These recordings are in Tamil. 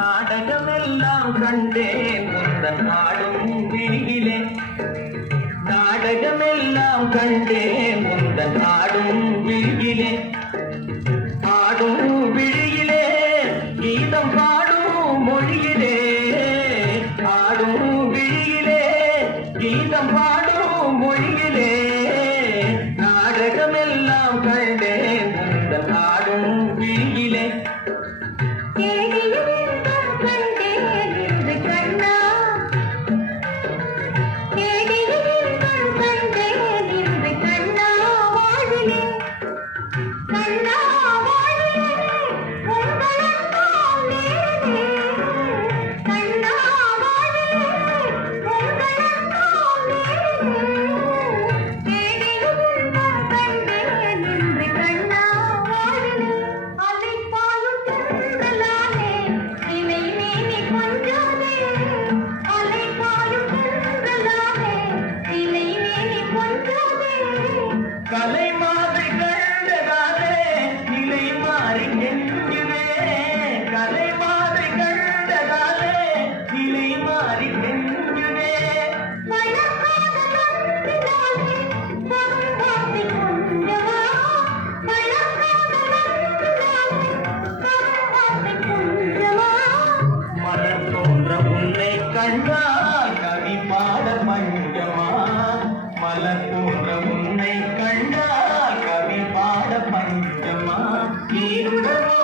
நாடகமெல்லாம் கண்டேன். முந்தன் நாடும் நாடகம் எல்லாம் கண்டேன். முந்தன் நாடும் விழியிலே ஆடும் விழியிலே. கீதம் பாடும் மொழியிலே. ஆடும் விழியிலே. கீதம் பாடும் மொழியிலே. நாடகமெல்லாம் கண்டேன். முந்தன் நாடும் விழியிலே போன்ற உன்னை கண்டால் கவி பாட மஞ்சமா? மலர் போன்ற உன்னை கண்டால் கவி பாட பஞ்சமா நீருடனோ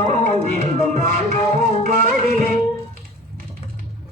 இன்பம் வாழ்வோம் வாரிலே